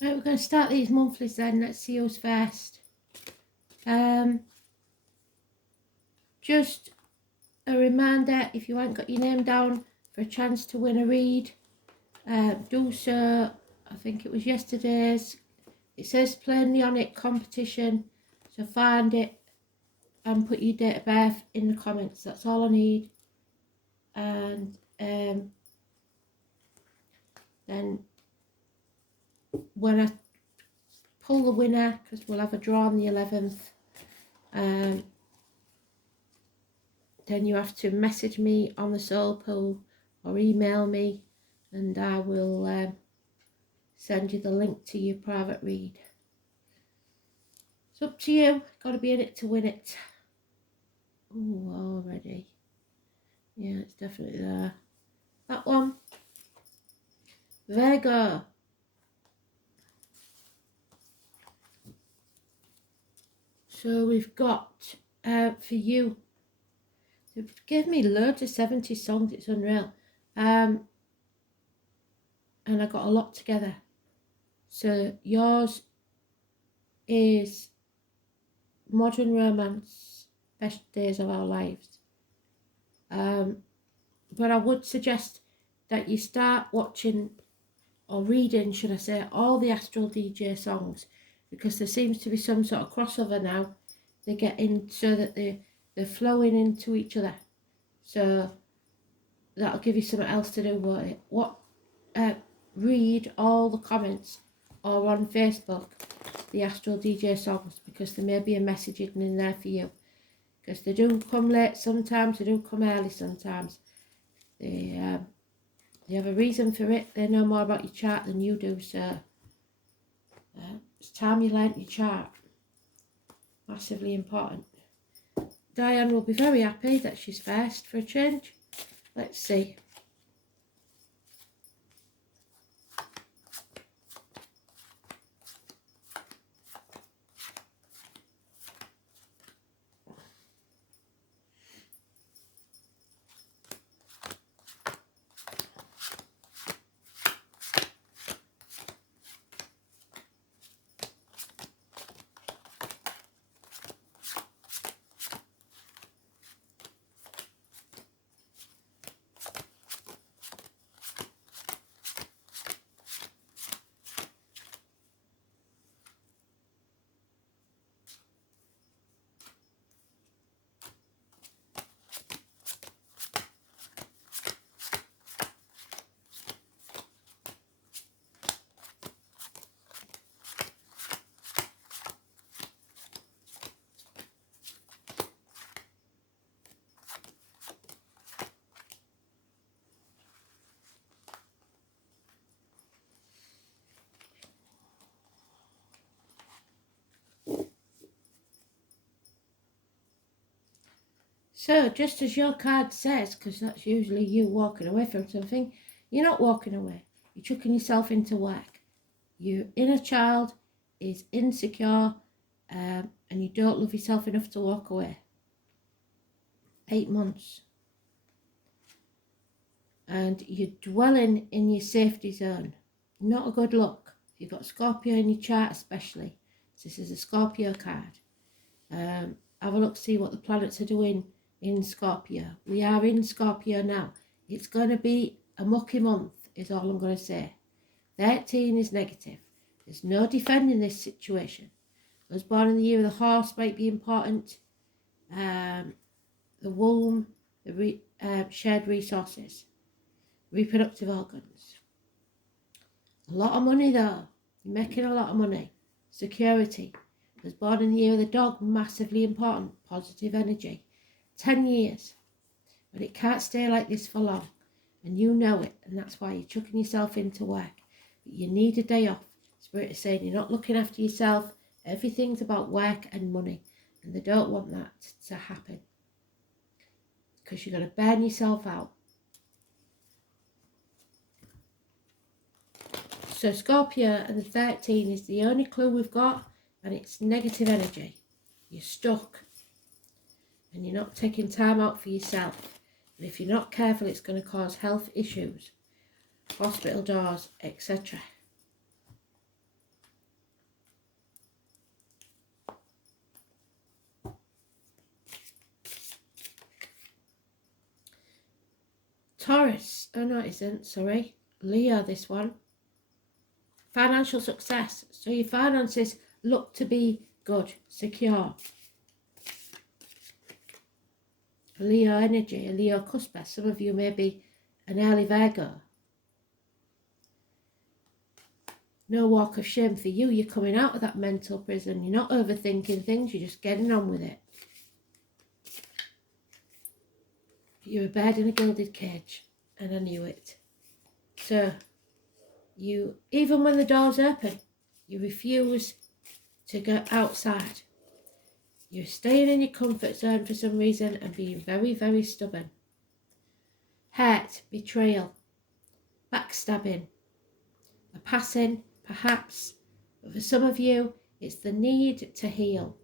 Right, we're going to start these monthlies then. Let's see who's first. Just a reminder, if you haven't got your name down for a chance to win a read, do so. I think it was yesterday's. It says plainly on it competition, so find it and put your date of birth in the comments. That's all I need. And then when I pull the winner, because we'll have a draw on the 11th, then you have to message me on the soul pool or email me, and I will send you the link to your private read. It's up to you. Got to be in it to win it. Oh, already. Yeah, it's definitely there. That one. Virgo. So we've got, for you, they've given me loads of 70 songs, it's unreal. And I got a lot together. So yours is Modern Romance, Best Days of Our Lives. But I would suggest that you start watching, or reading, should I say, all the Astral DJ songs, because there seems to be some sort of crossover now. They get in so that they're flowing into each other. So that'll give you something else to do. Read all the comments or on Facebook, the Astral DJ songs, because there may be a message hidden in there for you. Because they do come late sometimes, they do come early sometimes. They have a reason for it. They know more about your chart than you do, so it's time you learnt your chart. Massively important. Diane will be very happy that she's first for a change. Let's see. So, just as your card says, because that's usually you walking away from something, you're not walking away. You're chucking yourself into work. Your inner child is insecure, and you don't love yourself enough to walk away. 8 months. And you're dwelling in your safety zone. Not a good look. If you've got Scorpio in your chart especially. So this is a Scorpio card. Have a look, see what the planets are doing in Scorpio. We are in Scorpio now. It's going to be a mucky month, is all I'm going to say. 13 is negative. There's no defending this situation. I was born in the year of the horse might be important. The womb, the shared resources, reproductive organs. A lot of money though. You're making a lot of money. Security. I was born in the year of the dog, massively important. Positive energy. 10 years. But it can't stay like this for long. And you know it. And that's why you're chucking yourself into work. But you need a day off. Spirit is saying you're not looking after yourself. Everything's about work and money. And they don't want that to happen. Because you're going to burn yourself out. So Scorpio and the 13 is the only clue we've got. And it's negative energy. You're stuck. And you're not taking time out for yourself. And if you're not careful, it's going to cause health issues, hospital doors, etc. Taurus, oh no it isn't, sorry. Leo, this one. Financial success. So your finances look to be good, secure. Leo energy, a Leo cusper. Some of you may be an early Virgo. No walk of shame for you. You're coming out of that mental prison. You're not overthinking things. You're just getting on with it. You're a bird in a gilded cage. And I knew it. So, you, even when the door's open, you refuse to go outside. You're staying in your comfort zone for some reason and being very, very stubborn. Hurt, betrayal, backstabbing, a passing, perhaps, but for some of you, it's the need to heal.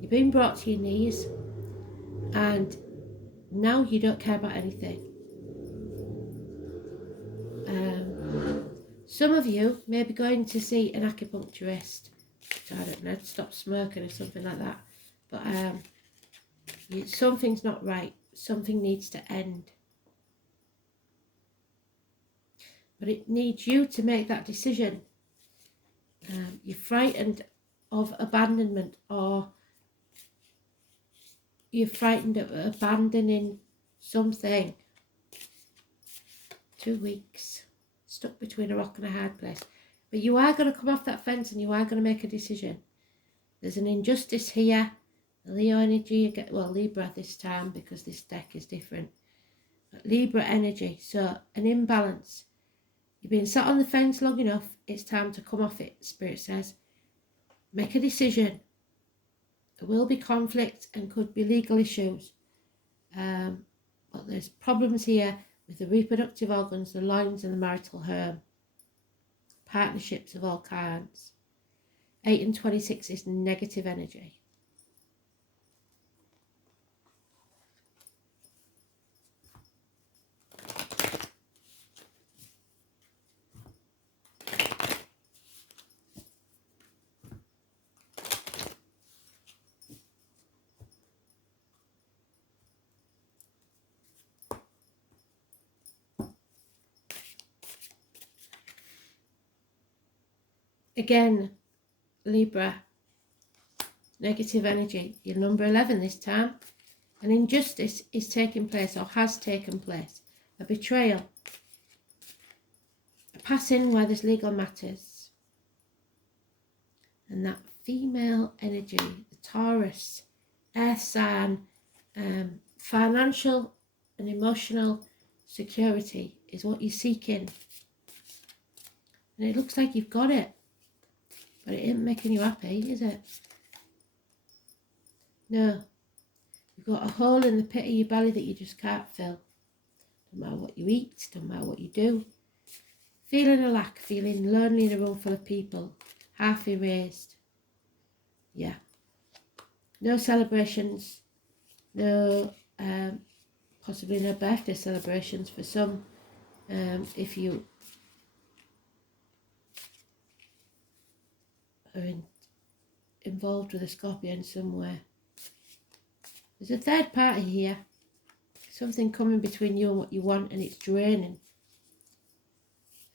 You've been brought to your knees and now you don't care about anything. Some of you may be going to see an acupuncturist. I don't know, to stop smoking or something like that. But something's not right. Something needs to end. But it needs you to make that decision. You're frightened of abandonment, or you're frightened of abandoning something. 2 weeks. Stuck between a rock and a hard place. But you are going to come off that fence and you are going to make a decision. There's an injustice here. The Leo energy, well, Libra this time because this deck is different. But Libra energy, so an imbalance. You've been sat on the fence long enough. It's time to come off it, Spirit says. Make a decision. There will be conflict and could be legal issues. But there's problems here with the reproductive organs, the loins and the marital home. Partnerships of all kinds. 8 and 26 is negative energy. Again, Libra, negative energy. You're number 11 this time. An injustice is taking place or has taken place. A betrayal. A passing where there's legal matters. And that female energy, the Taurus, earth sign, financial and emotional security is what you're seeking. And it looks like you've got it. But it ain't making you happy, is it? No. You've got a hole in the pit of your belly that you just can't fill. Don't matter what you eat, don't matter what you do. Feeling a lack, feeling lonely in a room full of people. Half erased. Yeah. No celebrations. No, possibly no birthday celebrations for some. If you are involved with a Scorpio in some way. There's a third party here. Something coming between you and what you want, and it's draining.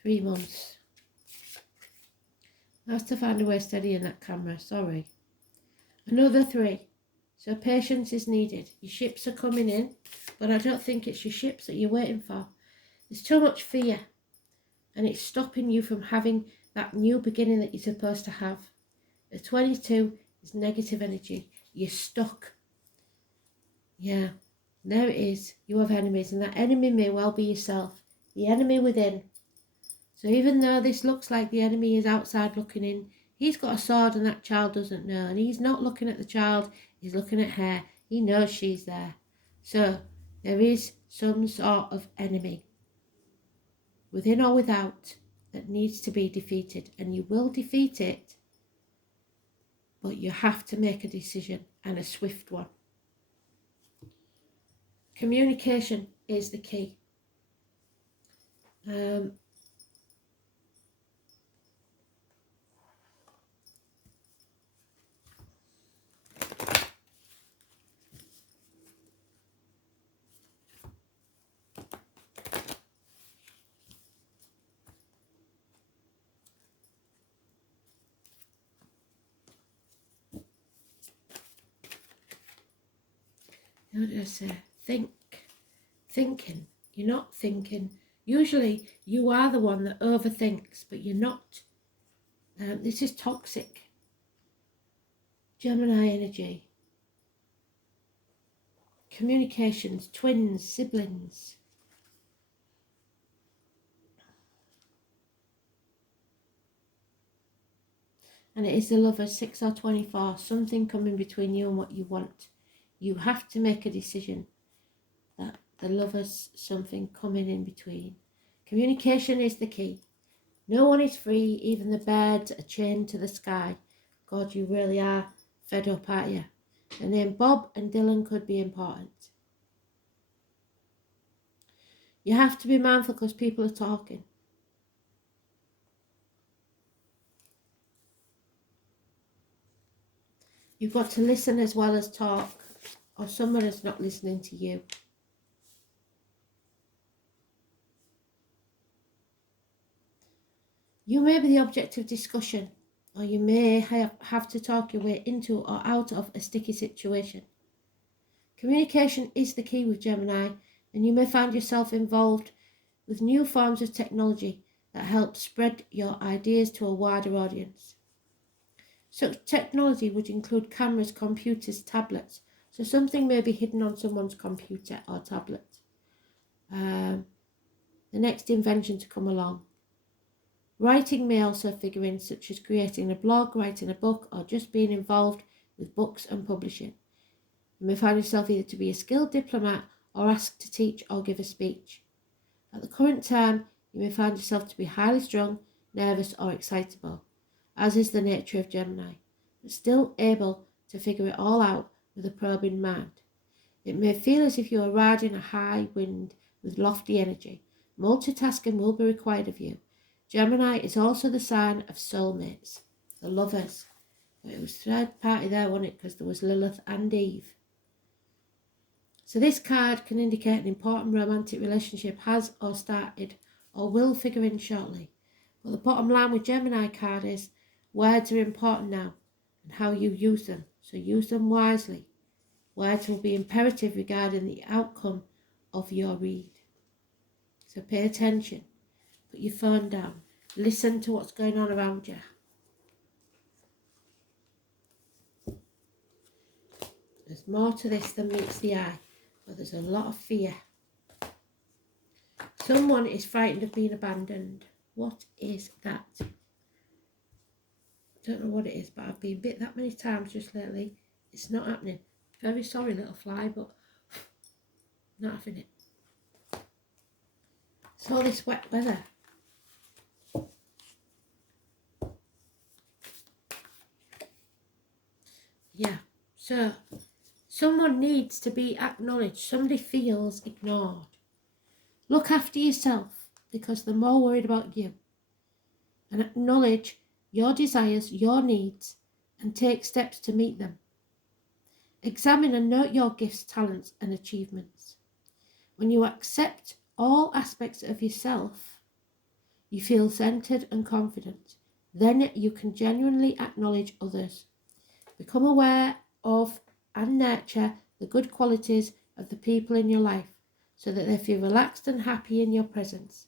3 months. I have to find a way of steadying that camera, sorry. Another 3. So patience is needed. Your ships are coming in, but I don't think it's your ships that you're waiting for. There's too much fear, and it's stopping you from having that new beginning that you're supposed to have. The 22 is negative energy. You're stuck. Yeah, there it is. You have enemies, and that enemy may well be yourself. The enemy within. So even though this looks like the enemy is outside looking in, he's got a sword and that child doesn't know. And he's not looking at the child, he's looking at her. He knows she's there. So there is some sort of enemy, within or without, that needs to be defeated. And you will defeat it, but you have to make a decision, and a swift one. Communication is the key. What did I say? Thinking. You're not thinking. Usually you are the one that overthinks, but you're not. This is toxic. Gemini energy. Communications, twins, siblings. And it is the Lovers, 6 or 24. Something coming between you and what you want. You have to make a decision. That the Lovers, something coming in between. Communication is the key. No one is free. Even the birds are chained to the sky. God, you really are fed up, aren't you? The name Bob and Dylan could be important. You have to be mindful because people are talking. You've got to listen as well as talk, or someone is not listening to you. You may be the object of discussion, or you may have to talk your way into or out of a sticky situation. Communication is the key with Gemini, and you may find yourself involved with new forms of technology that help spread your ideas to a wider audience. Such technology would include cameras, computers, tablets. So something may be hidden on someone's computer or tablet. The next invention to come along. Writing may also figure in, such as creating a blog, writing a book, or just being involved with books and publishing. You may find yourself either to be a skilled diplomat or asked to teach or give a speech. At the current time, you may find yourself to be highly strung, nervous, or excitable, as is the nature of Gemini, but still able to figure it all out with a probing mind. It may feel as if you are riding a high wind with lofty energy. Multitasking will be required of you. Gemini is also the sign of soulmates, the Lovers. But it was third party there, wasn't it? Because there was Lilith and Eve. So this card can indicate an important romantic relationship has or started or will figure in shortly. But the bottom line with Gemini card is words are important now and how you use them. So use them wisely. Words will be imperative regarding the outcome of your read. So pay attention. Put your phone down. Listen to what's going on around you. There's more to this than meets the eye, but there's a lot of fear. Someone is frightened of being abandoned. What is that? Don't know what it is, but I've been bit that many times just lately. It's not happening. Very sorry, little fly, but not having it. It's all this wet weather. Yeah, so someone needs to be acknowledged. Somebody feels ignored. Look after yourself, because they're more worried about you. And acknowledge your desires, your needs, and take steps to meet them. Examine and note your gifts, talents, and achievements. When you accept all aspects of yourself, you feel centered and confident. Then you can genuinely acknowledge others. Become aware of and nurture the good qualities of the people in your life so that they feel relaxed and happy in your presence.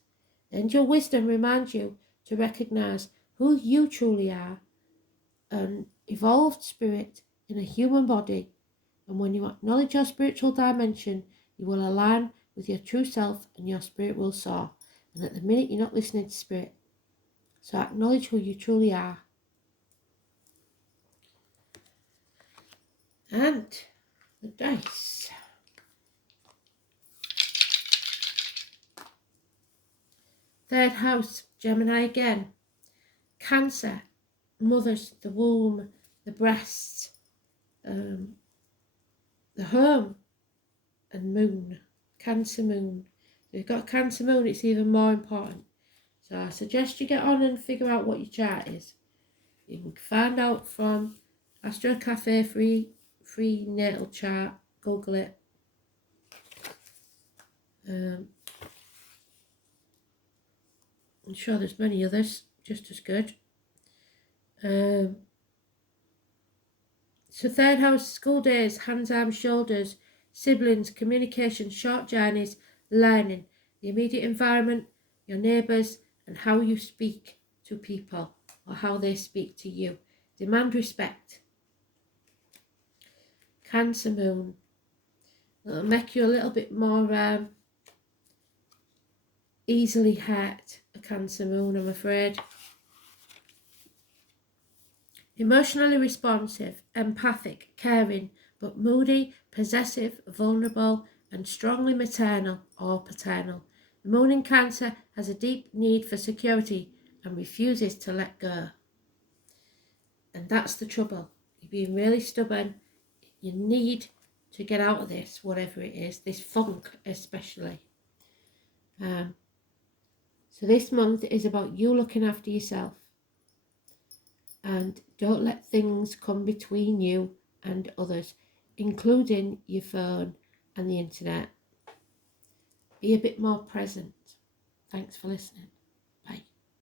Then your wisdom reminds you to recognize who you truly are, an evolved spirit in a human body. And when you acknowledge your spiritual dimension, you will align with your true self and your spirit will soar. And at the minute, you're not listening to spirit. So acknowledge who you truly are. And the dice. Third house, Gemini again. Cancer, mothers, the womb, the breasts, the home, and moon. Cancer moon. If you've got Cancer moon, it's even more important. So I suggest you get on and figure out what your chart is. You can find out from Astro Cafe free natal chart. Google it. I'm sure there's many others just as good. So third house, school days, hands, arms, shoulders, siblings, communication, short journeys, learning, the immediate environment, your neighbours, and how you speak to people or how they speak to you. Demand respect. Cancer moon. It'll make you a little bit more easily hurt, a Cancer moon, I'm afraid. Emotionally responsive, empathic, caring, but moody, possessive, vulnerable, and strongly maternal or paternal. The moon in Cancer has a deep need for security and refuses to let go. And that's the trouble. You're being really stubborn. You need to get out of this, whatever it is, this funk especially. So this month is about you looking after yourself. And don't let things come between you and others, including your phone and the internet. Be a bit more present. Thanks for listening.